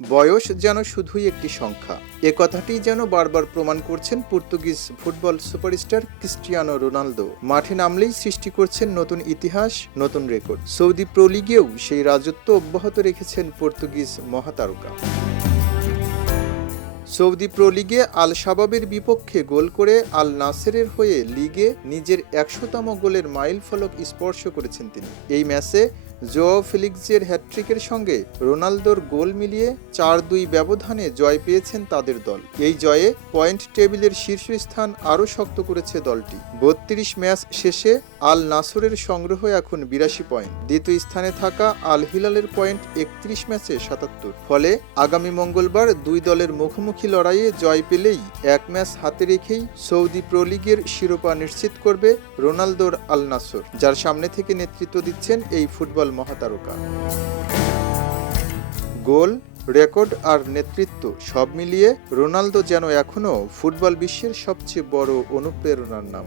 বয়স যেন শুধুই একটি সংখ্যা, এ কথাটি যেন বারবার প্রমাণ করছেন Portuguese football superstar Cristiano Ronaldo. মাঠে নামলেই সৃষ্টি করছেন নতুন ইতিহাস, নতুন রেকর্ড। সৌদি প্রো লিগেও সেই রাজত্ব অব্যাহত রেখেছেন পর্তুগিজ মহাতারকা। সৌদি প্রো লিগে আল শাবাবের বিপক্ষে গোল করে আল নাসেরের হয়ে লিগে নিজের ১০০তম গোলের মাইল ফলক স্পর্শ করেছেন তিনি। এই ম্যাচে জোয়াও ফেলিক্সের হ্যাটট্রিকের সঙ্গে রোনালদোর গোল মিলিয়ে ৪-২ ব্যবধানে জয় পেয়েছেন তাদের দল। এই জয়ে পয়েন্ট টেবিলের শীর্ষস্থান আরও শক্ত করেছে দলটি। ৩২ ম্যাচ শেষে আল নাসরের সংগ্রহ এখন ৮২ পয়েন্ট। দ্বিতীয় স্থানে থাকা আল হিলালের পয়েন্ট ৩১ ম্যাচে ৭৭। ফলে আগামী মঙ্গলবার দুই দলের মুখোমুখি লড়াইয়ে জয় পেলেই এক ম্যাচ হাতে রেখেই সৌদি প্রো লিগের শিরোপা নিশ্চিত করবে রোনালদোর আল নাসর, যার সামনে থেকে নেতৃত্ব দিচ্ছেন এই ফুটবল মহাতারকা। গোল, রেকর্ড আর নেতৃত্ব সব মিলিয়ে রোনালদো যেন এখনও ফুটবল বিশ্বের সবচেয়ে বড় অনুপ্রেরণার নাম।